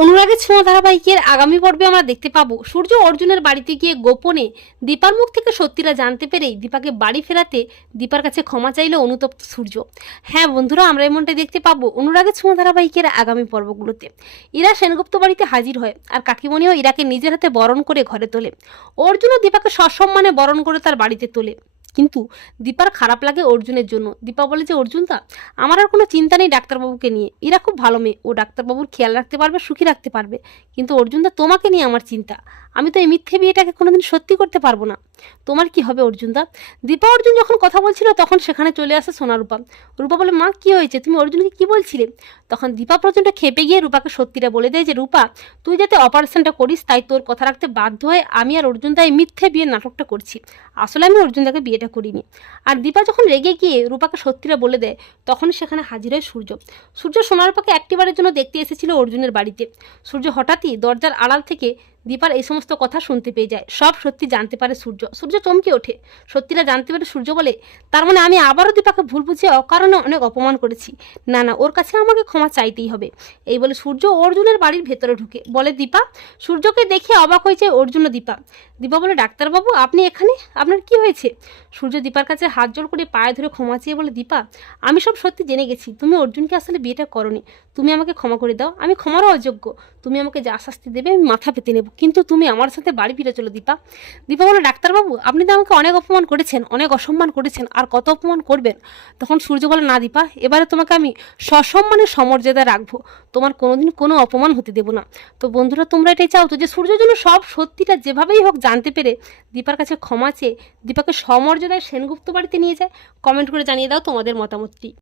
অনুরাগের ছোঁয়া ধারাবাহিকের আগামী পর্বে আমরা দেখতে পাবো সূর্য অর্জুনের বাড়িতে গিয়ে গোপনে দীপার মুখ থেকে সত্যিটা জানতে পেরেই দীপাকে বাড়ি ফেরাতে দীপার কাছে ক্ষমা চাইলো অনুতপ্ত সূর্য। হ্যাঁ বন্ধুরা, আমরা এমনটাই দেখতে পাবো অনুরাগের ছোঁয়া ধারাবাহিকের আগামী পর্বগুলোতে। ইরা সেনগুপ্ত বাড়িতে হাজির হয় আর কাকিমণিও ইরাকে নিজের হাতে বরণ করে ঘরে তোলে। অর্জুনও দীপাকে সসম্মানে বরণ করে তার বাড়িতে তোলে। কিন্তু দীপার খারাপ লাগে অর্জুনের জন্য। দীপা বলে যে, অর্জুন দা, আমার আর কোনো চিন্তা নেই ডাক্তারবাবুকে নিয়ে। এরা খুব ভালো মেয়ে। ও ডাক্তারবাবুর খেয়াল রাখতে পারবে, সুখী রাখতে পারবে। কিন্তু অর্জুন দা, তোমাকে নিয়ে আমার চিন্তা। আমি তো এই মিথ্যে বিয়েটাকে কোনোদিন সত্যি করতে পারব না। তোমার কি হবে অর্জুনদা? দীপা অর্জুন যখন কথা বলছিল, তখন সেখানে চলে আসে সোনারূপা। রূপা রূপা বলে, মা, কি হয়েছে? তুমি অর্জুনকে কি বলছিলে? তখন দীপা প্রচণ্ড খেপে গিয়ে রূপাকে সত্যিটা বলে দেয় যে, রূপা, তুই যাতে অপারেশনটা করিস, তাই তোর কথা রাখতে বাধ্য হয়ে আমি আর অর্জুনদা এই মিথ্যে বিয়ের নাটকটা করছি। আসলে আমি অর্জুনদাকে বিয়েটা করিনি। আর দীপা যখন রেগে গিয়ে রূপাকে সত্যিটা বলে দেয়, তখন সেখানে হাজির হয় সূর্য। সূর্য সোনারূপাকে একটিবারের জন্য দেখতে এসেছিল অর্জুনের বাড়িতে। সূর্য হঠাৎই দরজার আড়াল থেকে দীপার এই সমস্ত কথা শুনতে পেয়ে যায়। সব সত্যি জানতে পারে সূর্য। সূর্য চমকে ওঠে। সত্যিটা জানতে পারে সূর্য বলে, তার মানে আমি আবারও দীপাকে ভুল বুঝিয়ে অকারণে অনেক অপমান করেছি। না না, ওর কাছে আমাকে ক্ষমা চাইতেই হবে। এই বলে সূর্য অর্জুনের বাড়ির ভেতরে ঢুকে। বলে, দীপা, সূর্যকে দেখে অবাক হয়েছে অর্জুন ও দীপা। দীপা বলে, ডাক্তারবাবু, আপনি এখানে? আপনার কি হয়েছে? সূর্য দীপার কাছে হাত জোড় করে পায়ে ধরে ক্ষমা চেয়ে বলে, দীপা, আমি সব সত্যি জেনে গেছি। তুমি অর্জুনকে আসলে বিয়েটা করনি। তুমি আমাকে ক্ষমা করে দাও। আমি ক্ষমারও অযোগ্য। তুমি আমাকে যা শাস্তি দেবে, আমি মাথা পেতে নেব। কিন্তু তুমি আমার সাথে বাড়ি ফিরে চলো, দীপা। দীপা বলে, ডাক্তারবাবু, আপনি তো আমাকে অনেক অপমান করেছেন, অনেক অসম্মান করেছেন, আর কত অপমান করবেন? তখন সূর্য বলে, না, দীপা, এবারে তোমাকে আমি সসম্মানে সমর্যাদা রাখব। তোমার কোনোদিন কোনো অপমান হতে দেবো না। তো বন্ধুরা, তোমরা এটাই চাও তো যে সূর্যের জন্য সব সত্যিটা যেভাবেই হোক জানতে পেরে দীপার কাছে ক্ষমা চেয়ে দীপাকে সমর্যাদায় সেনগুপ্ত বাড়িতে নিয়ে যায়। কমেন্ট করে জানিয়ে দাও তোমাদের মতামতটি।